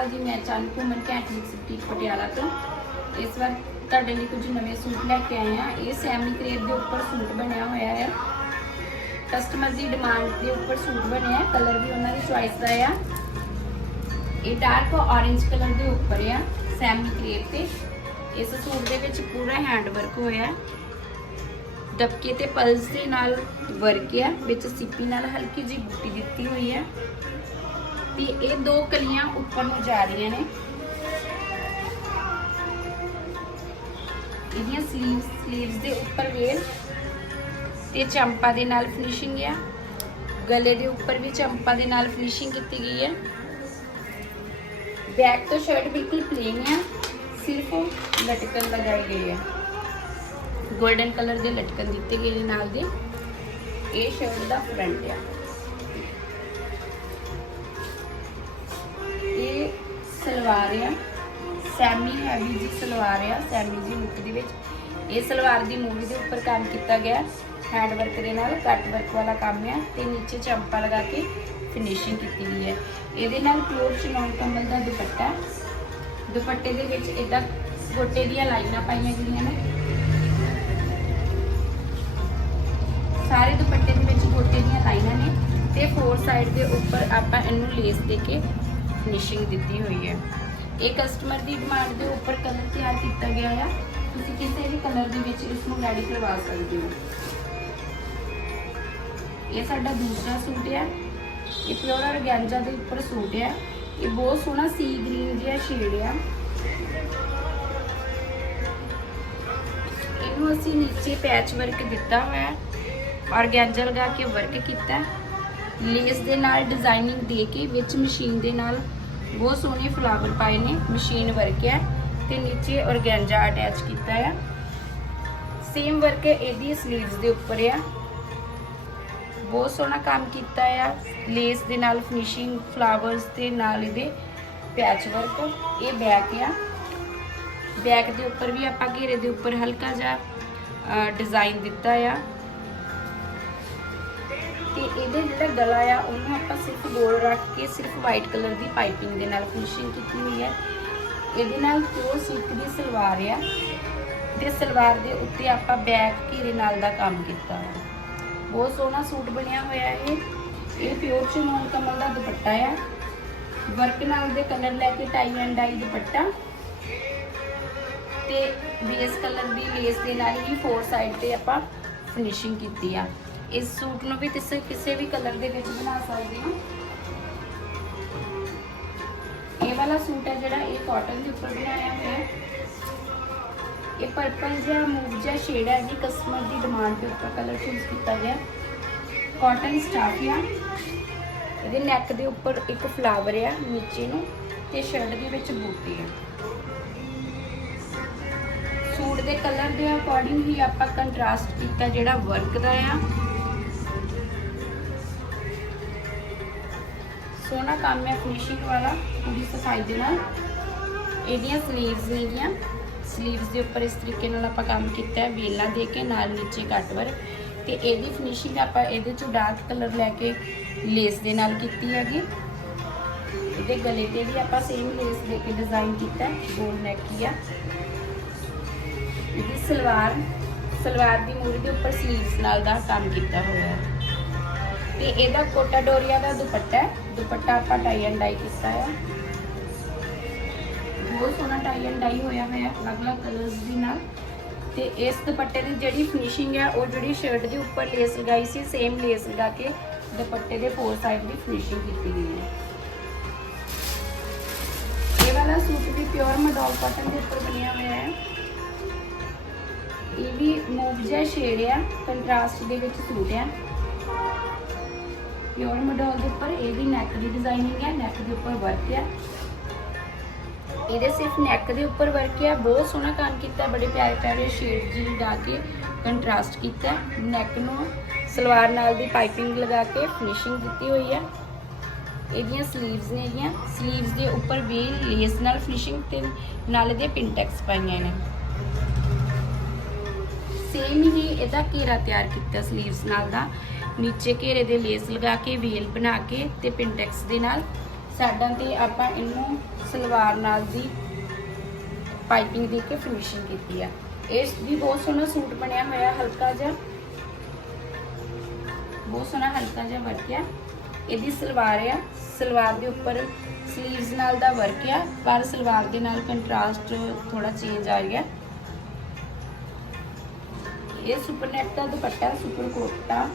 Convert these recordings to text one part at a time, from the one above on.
ਅਕਾਲ ਜੀ ਮੈਂ ਚੰਨ ਘੁੰਮਣ ਘੈਂਟ ਮਿਕਸ ਬੁਟੀਕ ਪਟਿਆਲਾ ਤੋਂ। ਇਸ ਵਾਰ ਤੁਹਾਡੇ ਲਈ ਕੁਝ ਨਵੇਂ ਸੂਟ ਲੈ ਕੇ ਆਏ ਆ ਇਹ ਸੈਮੀ ਕਰੇਪ ਦੇ ਉੱਪਰ ਸੂਟ ਬਣਿਆ ਹੋਇਆ ਹੈ ਕਸਟਮਰ ਦੀ ਡਿਮਾਂਡ ਦੇ ਉੱਪਰ ਸੂਟ ਬਣਿਆ ਹੈ ਕਲਰ ਵੀ ਉਹਨਾਂ ਦੀ ਚੁਆਇਸ ਦਾ ਆ। ਇਹ ਡਾਰਕ ਔਰੇਂਜ ਕਲਰ ਦੇ ਉੱਪਰ ਆ ਸੈਮੀ ਕਰੇਪ ਤੇ। ਇਸ ਸੂਟ ਦੇ ਵਿੱਚ ਪੂਰਾ ਹੈਂਡ ਵਰਕ ਹੋਇਆ ਹੈ ਦਬਕੇ ਤੇ ਪਲਸ ਦੇ ਨਾਲ ਵਰਕ ਆ। ਵਿੱਚ ਸਿੱਪੀ ਨਾਲ ਹਲਕੀ ਜਿਹੀ ਬੂਟੀ ਦਿੱਤੀ ਹੋਈ ਹੈ ਤੇ ਇਹ ਦੋ ਕਲੀਆਂ ਉੱਪਰ ਨੂੰ ਜਾ ਰਹੀਆਂ ਨੇ। ਇਹਦੀਆਂ ਸਲੀਵਸ ਸਲੀਵਸ ਦੇ ਉੱਪਰ ਵੇਲ ਤੇ ਚੰਪਾ ਦੇ ਨਾਲ ਫਿਨਿਸ਼ਿੰਗ ਆ। ਗਲੇ ਦੇ ਉੱਪਰ ਵੀ ਚੰਪਾ ਦੇ ਨਾਲ ਫਿਨਿਸ਼ਿੰਗ ਕੀਤੀ ਗਈ ਹੈ ਬੈਕ ਤੋਂ ਸ਼ਰਟ ਬਿਲਕੁਲ ਪਲੇਨ ਆ, ਸਿਰਫ ਲਟਕਣ ਲਗਾਈ ਗਈ ਹੈ 골ਡਨ ਕਲਰ ਦੇ ਲਟਕਣ ਦਿੱਤੇ ਗਏ ਨੇ ਨਾਲ ਦੇ। ਇਹ ਸ਼ਰਟ ਦਾ ਫਰੰਟ ਆ। ਸਲਵਾਰ ਆ ਸੈਮੀ ਹੈਵੀ ਜੀ ਸਲਵਾਰ ਆ ਸੈਮੀ ਜੀ ਲੁੱਕ ਦੇ ਵਿੱਚ। ਇਹ ਸਲਵਾਰ ਦੀ ਮੂਵੀ ਦੇ ਉੱਪਰ ਕੰਮ ਕੀਤਾ ਗਿਆ ਹੈਂਡ ਵਰਕ ਦੇ ਨਾਲ ਕੱਟ ਵਰਕ ਵਾਲਾ ਕੰਮ ਆ ਤੇ ਨੀਚੇ ਚੰਪਾ ਲਗਾ ਕੇ ਫਿਨਿਸ਼ਿੰਗ ਕੀਤੀ ਗਈ ਹੈ। ਇਹਦੇ ਨਾਲ ਪਿਓਰ ਚਨੌਨ ਕੰਬਲ ਦਾ ਦੁਪੱਟਾ ਦੁਪੱਟੇ ਦੇ ਵਿੱਚ ਇਦਾਂ ਗੋਟੇ ਦੀਆਂ ਲਾਈਨਾਂ ਪਾਈਆਂ ਗਈਆਂ ਨੇ। ਸਾਰੇ ਦੁਪੱਟੇ ਦੇ ਵਿੱਚ ਗੋਟੇ ਦੀਆਂ ਲਾਈਨਾਂ ਨੇ ਤੇ ਫੋਰ ਸਾਈਡ ਦੇ ਉੱਪਰ ਆਪਾਂ ਇਹਨੂੰ ਲੇਸ ਦੇ ਕੇ ਫਿਨਿਸ਼ਿੰਗ ਦਿੱਤੀ ਹੋਈ ਹੈ। ਇਹ ਕਸਟਮਰ ਦੀ ਡਿਮਾਂਡ ਦੇ ਉੱਪਰ ਕਲਰ ਤਿਆਰ ਕੀਤਾ ਗਿਆ ਹੈ ਤੁਸੀਂ ਕਿਸੇ ਵੀ ਕਲਰ ਦੇ ਵਿੱਚ ਇਸ ਨੂੰ ਰੈਡੀ ਕਰਵਾ ਸਕਦੇ ਹੋ। ਇਹ ਸਾਡਾ ਦੂਸਰਾ ਸੂਟ ਹੈ ਇਹ ਪਿਓਰ ਔਰਗੈਂਜਾ ਦੇ ਉੱਪਰ ਸੂਟ ਹੈ ਇਹ ਬਹੁਤ ਸੋਹਣਾ ਸੀ ਗ੍ਰੀਨ ਜਿਹਾ ਸ਼ੇਡ ਹੈ ਇਹਨੂੰ ਅਸੀਂ ਨੀਚੇ ਪੈਚ ਵਰਕ ਦਿੱਤਾ ਹੋਇਆ। ਹੈ ਔਰਗੈਂਜਾ ਲਗਾ ਕੇ ਵਰਕ ਕੀਤਾ। ਹੈ ਲੇਸ ਦੇ ਨਾਲ ਡਿਜ਼ਾਈਨਿੰਗ ਦੇ ਕੇ ਵਿੱਚ ਮਸ਼ੀਨ ਦੇ ਨਾਲ ਬਹੁਤ ਸੋਹਣੇ ਫਲਾਵਰ ਪਾਏ ਨੇ ਮਸ਼ੀਨ ਵਰਕ ਹੈ ਤੇ ਨੀਚੇ ਔਰਗੈਂਜਾ ਅਟੈਚ ਕੀਤਾ ਹੈ। ਸੇਮ ਵਰਕ ਇਹਦੀ ਸਲੀਵਸ ਦੇ ਉੱਪਰ ਆ ਬਹੁਤ ਸੋਹਣਾ ਕੰਮ ਕੀਤਾ ਆ ਲੇਸ ਦੇ ਨਾਲ ਫਿਨਿਸ਼ਿੰਗ ਫਲਾਵਰਸ ਦੇ ਨਾਲ ਇਹਦੇ ਪੈਚ ਵਰਕ ਇਹ ਬੈਕ ਆ। ਬੈਕ ਦੇ ਉੱਪਰ ਵੀ ਆਪਾਂ ਘੇਰੇ ਦੇ ਉੱਪਰ ਹਲਕਾ ਜਿਹਾ ਡਿਜ਼ਾਈਨ ਦਿੱਤਾ ਆ। ਤੇ ਇਹਦੇ ਜਿਹੜਾ ਗਲਾ ਆ, ਉਹਨੂੰ ਆਪਾਂ ਸਿਰਫ ਗੋਲ ਰੱਖ ਕੇ ਸਿਰਫ ਵਾਈਟ ਕਲਰ ਦੀ ਪਾਈਪਿੰਗ ਦੇ ਨਾਲ ਫਿਨਿਸ਼ਿੰਗ ਕੀਤੀ ਹੋਈ ਹੈ। ਇਹਦੇ ਨਾਲ ਪਿਓਰ ਸਿਲਕ ਦੀ ਸਲਵਾਰ ਆ। ਤੇ ਸਲਵਾਰ ਦੇ ਉੱਤੇ ਆਪਾਂ ਬੈਕ ਘੇਰੇ ਨਾਲ ਦਾ ਕੰਮ ਕੀਤਾ ਹੈ ਬਹੁਤ ਸੋਹਣਾ ਸੂਟ ਬਣਿਆ ਹੋਇਆ ਇਹ। ਇਹ ਪਿਓਰ ਚਨੋਨ ਕਮਲ ਦਾ ਦੁਪੱਟਾ ਆ। ਵਰਕ ਨਾਲ ਦੇ ਕਲਰ ਲੈ ਕੇ ਟਾਈ ਐਂਡ ਡਾਈ ਦੁਪੱਟਾ। ਤੇ ਬੇਸ ਕਲਰ ਦੀ ਲੇਸ ਦੇ ਨਾਲ ਹੀ ਫੋਰ ਸਾਈਡ ਤੇ ਆਪਾਂ ਫਿਨਿਸ਼ਿੰਗ ਕੀਤੀ ਆ। ਇਸ ਸੂਟ ਨੂੰ ਵੀ ਕਿਸੇ ਕਿਸੇ ਵੀ ਕਲਰ ਦੇ ਵਿੱਚ ਬਣਾ ਸਕਦੇ ਹੋ। ਇਹ ਵਾਲਾ ਸੂਟ ਹੈ ਜਿਹੜਾ ਇਹ ਕਾਟਨ ਦੇ ਉੱਪਰ ਬਣਾਇਆ ਹੋਇਆ ਹੈ। ਇਹ ਪਰਪਲ ਜਿਹਾ ਮੂਵ ਜਿਹਾ ਸ਼ੇਡ ਹੈ ਜੀ ਕਸਟਮਰ ਦੀ ਡਿਮਾਂਡ ਦੇ ਉੱਪਰ ਕਲਰ ਚੂਜ਼ ਕੀਤਾ ਗਿਆ। ਕਾਟਨ ਸਟਾਫ ਇਹਦੇ ਨੈਕ ਦੇ ਉੱਪਰ ਇੱਕ ਫਲਾਵਰ ਆ, ਨੀਚੇ ਨੂੰ, ਤੇ ਸ਼ਰਟ ਦੇ ਵਿੱਚ ਬੂਟੀ ਆ। ਸੂਟ ਦੇ ਕਲਰ ਦੇ ਅਕੋਰਡਿੰਗ ਹੀ ਆਪਾਂ ਕੰਟਰਾਸਟ ਕੀਤਾ ਜਿਹੜਾ ਵਰਕ ਦਾ ਆ। ਸੋਹਣਾ ਕੰਮ ਹੈ ਫਿਨਿਸ਼ਿੰਗ ਵਾਲਾ, ਪੂਰੀ ਸਫ਼ਾਈ ਦੇ ਨਾਲ। ਇਹਦੀਆਂ ਸਲੀਵਸ ਨੇਗੀਆਂ ਸਲੀਵਸ ਦੇ ਉੱਪਰ ਇਸ ਤਰੀਕੇ ਨਾਲ ਆਪਾਂ ਕੰਮ ਕੀਤਾ ਹੈ, ਵੇਲਾ ਦੇ ਕੇ, ਨਾਲ ਨੀਚੇ ਕੱਟ ਵਰਕ ਤੇ ਇਹਦੀ ਫਿਨਿਸ਼ਿੰਗ ਆਪਾਂ ਇਹਦੇ ਚੋਂ ਡਾਰਕ ਕਲਰ ਲੈ ਕੇ ਲੇਸ ਦੇ ਨਾਲ ਕੀਤੀ ਹੈਗੀ। ਇਹਦੇ ਗਲੇ ਤੇ ਵੀ ਆਪਾਂ ਸੇਮ ਲੇਸ ਦੇ ਕੇ ਡਿਜ਼ਾਈਨ ਕੀਤਾ ਹੈ ਗੋਲ ਨੈਕ ਹੀ ਆ। ਇਹਦੀ ਸਲਵਾਰ ਸਲਵਾਰ ਦੀ ਮੂਰੀ ਦੇ ਉੱਪਰ ਸਲੀਵਸ ਨਾਲ ਦਾ ਕੰਮ ਕੀਤਾ ਹੋਇਆ ਹੈ। ਤੇ ਇਹਦਾ ਕੋਟਾ ਡੋਰੀਆ ਦਾ ਦੁਪੱਟਾ ਹੈ। ਦੁਪੱਟਾ ਆਪਾਂ ਟਾਈ ਐਂਡ ਡਾਈ ਕੀਤਾ ਹੈ ਬਹੁਤ ਸੋਹਣਾ ਟਾਈ ਐਂਡ ਡਾਈ ਹੋਇਆ ਹੋਇਆ, ਅਲੱਗ-ਅਲੱਗ ਕਲਰਸ ਦੇ ਨਾਲ। ਤੇ ਇਸ ਦੁਪੱਟੇ ਦੀ ਜਿਹੜੀ ਫਿਨਿਸ਼ਿੰਗ ਹੈ ਉਹ ਜਿਹੜੀ ਸ਼ਰਟ ਦੇ ਉੱਪਰ ਲੇਸ ਲਗਾਈ ਸੀ ਸੇਮ ਲੇਸ ਲਗਾ ਕੇ ਦੁਪੱਟੇ ਦੇ ਫੋਰ ਸਾਈਡ ਦੀ ਫਿਨਿਸ਼ਿੰਗ ਕੀਤੀ ਗਈ ਹੈ ਇਹ ਵਾਲਾ ਸੂਟ ਵੀ ਪਿਓਰ ਮਡੌਲ ਕਾਟਨ ਦੇ ਉੱਪਰ ਬਣਿਆ ਹੋਇਆ ਹੈ ਇਹ ਵੀ ਮੂਵ ਜਿਹਾ ਸ਼ੇਡ ਆ ਕੰਟਰਾਸਟ ਦੇ ਵਿੱਚ ਸੂਟ ਆ। ਪਿਓਰ ਮਡੌਲ ਦੇ ਉੱਪਰ ਇਹਦੀ ਨੈਕ ਦੀ ਡਿਜ਼ਾਈਨਿੰਗ ਹੈ ਨੈਕ ਦੇ ਉੱਪਰ ਵਰਕ ਹੈ ਇਹਦੇ ਸਿਰਫ ਨੈਕ ਦੇ ਉੱਪਰ ਵਰਕ ਹੈ ਬਹੁਤ ਸੋਹਣਾ ਕੰਮ ਕੀਤਾ, ਬੜੇ ਪਿਆਰੇ ਪਿਆਰੇ ਸ਼ੇਡ ਜੀ ਲਗਾ ਕੇ ਕੰਟਰਾਸਟ ਕੀਤਾ। ਨੈਕ ਨੂੰ ਸਲਵਾਰ ਨਾਲ ਦੀ ਪਾਈਪਿੰਗ ਲਗਾ ਕੇ ਫਿਨਿਸ਼ਿੰਗ ਦਿੱਤੀ ਹੋਈ ਹੈ ਇਹਦੀਆਂ ਸਲੀਵਸ ਨੇ ਇਹਦੀਆਂ ਸਲੀਵਸ ਦੇ ਉੱਪਰ ਵੀ ਲੇਸ ਨਾਲ ਫਿਨਿਸ਼ਿੰਗ ਤੇ ਨਾਲ ਇਹਦੇ ਪਿੰਟੈਕਸ ਪਾਈਆਂ ਨੇ। ਸੇਮ ਹੀ ਇਹਦਾ ਘੇਰਾ ਤਿਆਰ ਕੀਤਾ ਸਲੀਵਸ ਨਾਲ ਦਾ। ਨੀਚੇ ਘੇਰੇ ਦੇ ਲੇਸ ਲਗਾ ਕੇ, ਵੇਲ ਬਣਾ ਕੇ ਤੇ ਪਿੰਟੈਕਸ ਦੇ ਨਾਲ ਸਾਈਡਾਂ ਤੇ ਆਪਾਂ ਇਹਨੂੰ ਸਲਵਾਰ ਨਾਲ ਦੀ ਪਾਈਪਿੰਗ ਦੇ ਕੇ ਫਿਨਿਸ਼ਿੰਗ ਕੀਤੀ ਆ। ਇਸ ਵੀ ਬਹੁਤ ਸੋਹਣਾ ਸੂਟ ਬਣਿਆ ਹੋਇਆ, ਹਲਕਾ ਜਿਹਾ। ਬਹੁਤ ਸੋਹਣਾ ਹਲਕਾ ਜਿਹਾ ਵਰਕ ਆ ਇਹਦੀ ਸਲਵਾਰ ਆ। ਸਲਵਾਰ ਦੇ ਉੱਪਰ ਸਲੀਵਸ ਨਾਲ ਦਾ ਵਰਕ ਆ, ਪਰ ਸਲਵਾਰ ਦੇ ਨਾਲ ਕੰਟਰਾਸਟ ਥੋੜਾ ਚੇਂਜ ਆ ਗਿਆ ਇਹ ਸੁਪਰ ਨੈਟ ਦਾ ਦੁਪੱਟਾ, ਸੁਪਰ ਕੋਟਾ।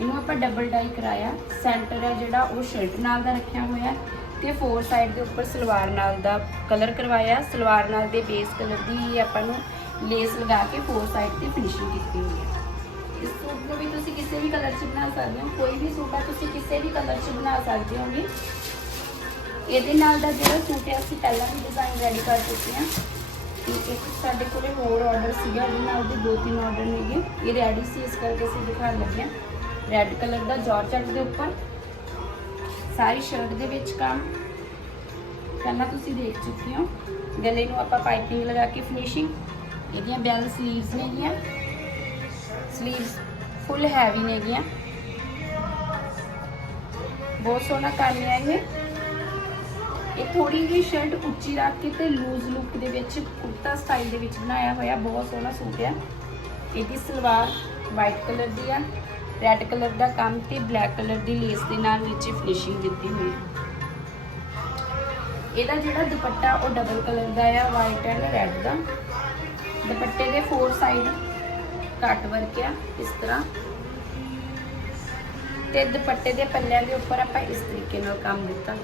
ਇਹਨੂੰ ਆਪਾਂ ਡਬਲ ਡਾਈ ਕਰਾਇਆ। ਸੈਂਟਰ ਹੈ ਜਿਹੜਾ, ਉਹ ਸ਼ਰਟ ਨਾਲ ਦਾ ਰੱਖਿਆ ਹੋਇਆ ਤੇ ਫੋਰ ਸਾਈਡ ਦੇ ਉੱਪਰ ਸਲਵਾਰ ਨਾਲ ਦਾ ਕਲਰ ਕਰਵਾਇਆ ਸਲਵਾਰ ਨਾਲ ਦੇ ਬੇਸ ਕਲਰ ਦੀ ਆਪਾਂ ਨੂੰ ਲੇਸ ਲਗਾ ਕੇ ਫੋਰ ਸਾਈਡ ਤੇ ਫਿਨਿਸ਼ਿੰਗ ਕੀਤੀ ਹੋਈ ਹੈ। ਇਸ ਸੂਟ ਨੂੰ ਵੀ ਤੁਸੀਂ ਕਿਸੇ ਵੀ ਕਲਰ 'ਚ ਬਣਾ ਸਕਦੇ ਹੋ। ਕੋਈ ਵੀ ਸੂਟ ਆ, ਤੁਸੀਂ ਕਿਸੇ ਵੀ ਕਲਰ 'ਚ ਬਣਾ ਸਕਦੇ ਹੋਗੇ। ਇਹਦੇ ਨਾਲ ਦਾ ਜਿਹੜਾ ਸੂਟ ਹੈ, ਅਸੀਂ ਪਹਿਲਾਂ ਵੀ ਡਿਜ਼ਾਈਨ ਰੈਡੀ ਕਰ ਚੁੱਕੇ ਹਾਂ। ਤੇ ਇੱਕ ਸਾਡੇ ਕੋਲੇ ਹੋਰ ਆਰਡਰ ਸੀਗਾ, ਉਹਦੇ ਨਾਲ ਦੇ ਦੋ ਤਿੰਨ ਆਰਡਰ ਨੇਗੇ ਇਹ ਰੈਡੀ ਸੀ, ਇਸ ਕਰਕੇ ਅਸੀਂ ਦਿਖਾਉਣ ਲੱਗੇ ਹਾਂ। ਰੈੱਡ ਕਲਰ ਦਾ ਜਾਰਜਟ ਦੇ ਉੱਪਰ। ਸਾਰੀ ਸ਼ਰਟ ਦੇ ਵਿੱਚ ਕੰਮ। ਪਹਿਲਾਂ ਤੁਸੀਂ ਦੇਖ ਚੁੱਕੇ ਹੋ। ਗਲੇ ਨੂੰ ਆਪਾਂ ਪਾਈਪਿੰਗ ਲਗਾ ਕੇ ਫਿਨਿਸ਼ਿੰਗ ਇਹਦੀਆਂ ਬੈਲ ਸਲੀਵਸ ਨੇਗੀਆਂ ਸਲੀਵਸ ਫੁੱਲ ਹੈਵੀ ਨੇਗੀਆਂ ਬਹੁਤ ਸੋਹਣਾ ਕੰਮ ਹੈ ਇਹ। ਇਹ ਥੋੜੀ ਜਿਹੀ ਸ਼ਰਟ ਉੱਚੀ ਰੱਖ ਕੇ ਤੇ ਲੂਜ਼ ਲੁੱਕ ਦੇ ਵਿੱਚ, ਕੁੜਤਾ ਸਟਾਈਲ ਦੇ ਵਿੱਚ ਬਣਾਇਆ ਹੋਇਆ। ਬਹੁਤ ਸੋਹਣਾ ਸੂਟ ਹੈ। ਇਹਦੀ ਸਲਵਾਰ ਵਾਈਟ ਕਲਰ ਦੀ ਆ। ਰੈੱਡ ਕਲਰ ਦਾ ਕੰਮ ਤੇ ਬਲੈਕ ਕਲਰ ਦੀ ਲੇਸ ਦੇ ਨਾਲ ਨੀਚੇ ਫਿਨਿਸ਼ਿੰਗ ਦਿੱਤੀ ਹੋਈ ਹੈ। ਇਹਦਾ ਜਿਹੜਾ ਦੁਪੱਟਾ ਉਹ ਡਬਲ ਕਲਰ ਦਾ ਆ ਵਾਈਟ ਐਂਡ ਰੈੱਡ ਦਾ। ਦੁਪੱਟੇ ਦੇ ਫੋਰ ਸਾਈਡ ਕੱਟ ਵਰਕ ਆ, ਇਸ ਤਰ੍ਹਾਂ। ਤੇ ਦੁਪੱਟੇ ਦੇ ਪੱਲਿਆਂ ਦੇ ਉੱਪਰ ਆਪਾਂ ਇਸ ਤਰੀਕੇ ਨਾਲ ਕੰਮ ਦਿੱਤਾ।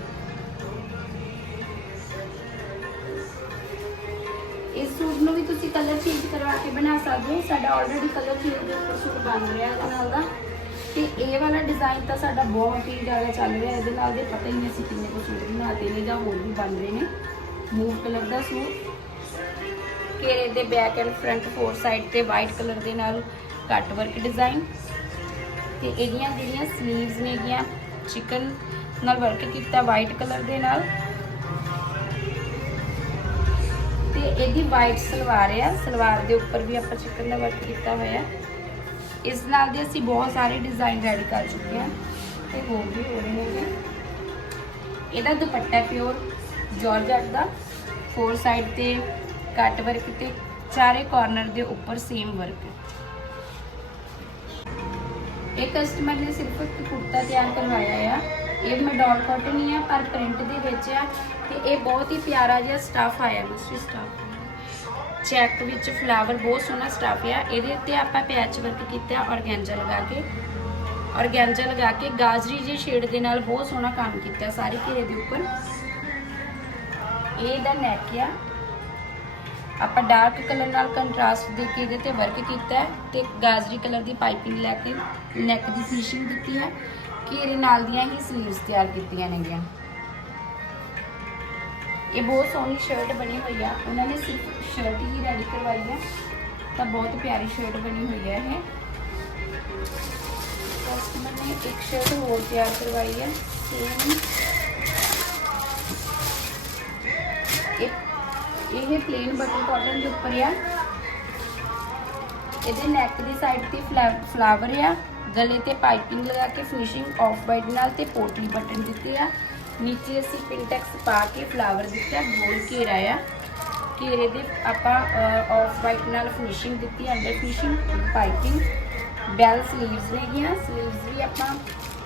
ਇਸ ਸੂਟ ਨੂੰ ਵੀ ਤੁਸੀਂ ਕਲਰ ਚੇਂਜ ਕਰਵਾ ਕੇ ਬਣਾ ਸਕਦੇ ਹੋ। ਸਾਡਾ ਆਲਰੇਡੀ ਕਲਰ ਚੇਂਜ ਦੇ ਉੱਪਰ ਸੂਟ ਬਣ ਰਿਹਾ ਇਹਦੇ ਨਾਲ ਦਾ। ਤੇ ਇਹ ਵਾਲਾ ਡਿਜ਼ਾਈਨ ਤਾਂ ਸਾਡਾ ਬਹੁਤ ਹੀ ਜ਼ਿਆਦਾ ਚੱਲ ਰਿਹਾ। ਇਹਦੇ ਨਾਲ ਦੇ ਪਤਾ ਹੀ ਨਹੀਂ ਅਸੀਂ ਕਿੰਨੇ ਕੁ ਸੂਟ ਬਣਾਤੇ ਨੇ ਜਾਂ ਹੋਰ ਵੀ ਬਣ ਰਹੇ ਨੇ। ਮੂਵ ਕਲਰ ਦਾ ਸੂਟ। ਘੇਰੇ ਦੇ back and front four side ਤੇ ਵਾਈਟ ਕਲਰ ਦੇ ਨਾਲ ਕੱਟ ਵਰਕ ਡਿਜ਼ਾਈਨ ਤੇ ਇਹਦੀਆਂ ਜਿਹੜੀਆਂ ਸਲੀਵਸ ਨੇਗੀਆਂ ਚਿਕਨ ਨਾਲ ਵਰਕ ਕੀਤਾ ਵਾਈਟ ਕਲਰ ਦੇ ਨਾਲ। ਤੇ ਇਹਦੀ ਵਾਈਟ ਸਲਵਾਰ ਆ। ਸਲਵਾਰ ਦੇ ਉੱਪਰ ਵੀ ਆਪਾਂ ਚਿਕਨ ਦਾ ਵਰਕ ਕੀਤਾ ਹੋਇਆ। ਇਸ ਨਾਲ ਦੇ ਅਸੀਂ ਬਹੁਤ ਸਾਰੇ ਡਿਜ਼ਾਈਨ ਰੈਡੀ ਕਰ ਚੁੱਕੇ ਹਾਂ। ਤੇ ਹੋਰ ਵੀ ਹੋ ਰਹੇ ਨੇ ਇਹਦਾ ਦੁਪੱਟਾ ਪਿਓਰ ਜਾਰਜਟ ਦਾ। ਫੋਰ ਸਾਈਡ ਤੇ ਕੱਟ ਵਰਕ ਤੇ ਚਾਰੇ ਕਾਰਨਰ ਦੇ ਉੱਪਰ ਸੇਮ ਵਰਕ ਇਹ ਕਸਟਮਰ ਨੇ ਸਿਰਫ ਇੱਕ ਕੁੜਤਾ ਤਿਆਰ ਕਰਵਾਇਆ ਆ। ਇਹ ਮੈਂ ਮਡੌਲ ਕਾਟਨ ਹੀ ਆ, ਪਰ ਪ੍ਰਿੰਟ ਦੇ ਵਿੱਚ ਆ ਤੇ ਇਹ ਬਹੁਤ ਹੀ ਪਿਆਰਾ ਜਿਹਾ ਸਟਾਫ ਆਇਆ ਮਿਸਟਰੀ ਸਟਾਫ ਚੈੱਕ ਵਿੱਚ ਫਲਾਵਰ ਬਹੁਤ ਸੋਹਣਾ ਸਟਾਫ ਆ। ਇਹਦੇ ਉੱਤੇ ਆਪਾਂ ਪੈਚ ਵਰਕ ਕੀਤਾ ਔਰਗੈਂਜਾ ਲਗਾ ਕੇ। ਔਰਗੈਂਜਾ ਲਗਾ ਕੇ ਗਾਜਰੀ ਜਿਹੇ ਸ਼ੇਡ ਦੇ ਨਾਲ ਬਹੁਤ ਸੋਹਣਾ ਕੰਮ ਕੀਤਾ, ਸਾਰੇ ਘੇਰੇ ਦੇ ਉੱਪਰ। ਇਹ ਇਹਦਾ ਨੈਕ ਆ। ਆਪਾਂ ਡਾਰਕ ਕਲਰ ਨਾਲ ਕੰਟਰਾਸਟ ਦੇ ਕੇ ਇਹਦੇ ਤੇ ਵਰਕ ਕੀਤਾ ਹੈ ਤੇ ਗਾਜਰੀ ਕਲਰ ਦੀ ਪਾਈਪਿੰਗ ਲੈ ਕੇ ਨੈਕ ਦੀ ਫਿਨਿਸ਼ਿੰਗ ਦਿੱਤੀ ਹੈ ਘੇਰੇ ਨਾਲ ਦੀਆਂ ਹੀ ਸਲੀਵਸ ਤਿਆਰ ਕੀਤੀਆਂ ਨੇਗੀਆਂ। ਇਹ ਬਹੁਤ ਸੋਹਣੀ ਸ਼ਰਟ ਬਣੀ ਹੋਈ ਆ। ਉਹਨਾਂ ਨੇ ਸਿਰਫ ਸ਼ਰਟ ਹੀ ਰੈਡੀ ਕਰਵਾਈ ਹੈ ਤਾਂ ਬਹੁਤ ਪਿਆਰੀ ਸ਼ਰਟ ਬਣੀ ਹੋਈ ਹੈ ਇਹ। ਕਸਟਮਰ ਨੇ ਇੱਕ ਸ਼ਰਟ ਹੋਰ ਤਿਆਰ ਕਰਵਾਈ ਹੈ। ਸੇਮ ਇਹ ਪਲੇਨ ਬਟਨ ਕਾਟਨ ਦੇ ਉੱਪਰ ਆ। ਇਹਦੇ ਨੈਕ ਦੀ ਸਾਈਡ ਤੇ ਫਲਾਵਰ ਆ। ਗਲੇ ਤੇ ਪਾਈਪਿੰਗ ਲਗਾ ਕੇ ਫਿਨਿਸ਼ਿੰਗ ਆਫ ਵਾਈਟ ਨਾਲ ਤੇ ਪੋਟਲੀ ਬਟਨ ਦਿੱਤੇ ਆ। ਨੀਚੇ ਅਸੀਂ ਪਿੰਟੈਕਸ ਪਾ ਕੇ ਫਲਾਵਰ ਦਿੱਤਾ ਗੋਲ ਘੇਰਾ ਆ। ਘੇਰੇ ਦੇ ਆਪਾਂ ਆਫ ਵਾਈਟ ਨਾਲ ਫਿਨਿਸ਼ਿੰਗ ਦਿੱਤੀ under finishing piping bell sleeves ਨੇਗੀਆਂ ਸਲੀਵਸ ਵੀ ਆਪਾਂ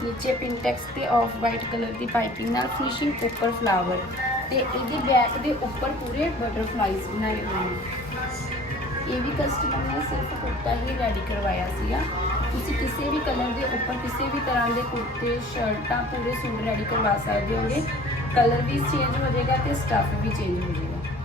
ਨੀਚੇ ਪਿੰਟੈਕਸ ਤੇ ਆਫ ਵਾਈਟ ਕਲਰ ਦੀ ਪਾਈਪਿੰਗ ਨਾਲ ਫਿਨਿਸ਼ਿੰਗ ਉੱਪਰ ਫਲਾਵਰ ਤੇ ਇਹਦੇ ਬੈਕ ਦੇ ਉੱਪਰ ਪੂਰੇ ਬਟਰਫਲਾਈਜ਼ ਬਣਾਏ ਹੋਏ ਨੇ। ਇਹ ਵੀ ਕਸਟਮਰ ਨੇ ਸਿਰਫ ਕੁੜਤਾ ਹੀ ਰੈਡੀ ਕਰਵਾਇਆ ਸੀਗਾ। ਤੁਸੀਂ ਕਿਸੇ ਵੀ ਕਲਰ ਦੇ ਉੱਪਰ ਕਿਸੇ ਵੀ ਤਰ੍ਹਾਂ ਦੇ ਕੁੜਤੇ, ਸ਼ਰਟਾਂ, ਪੂਰੇ ਸੂਟ ਰੈਡੀ ਕਰਵਾ ਸਕਦੇ ਹੋਗੇ। ਕਲਰ ਵੀ ਚੇਂਜ ਹੋ ਜਾਏਗਾ ਤੇ ਸਟੱਫ ਵੀ ਚੇਂਜ ਹੋ ਜਾਏਗਾ।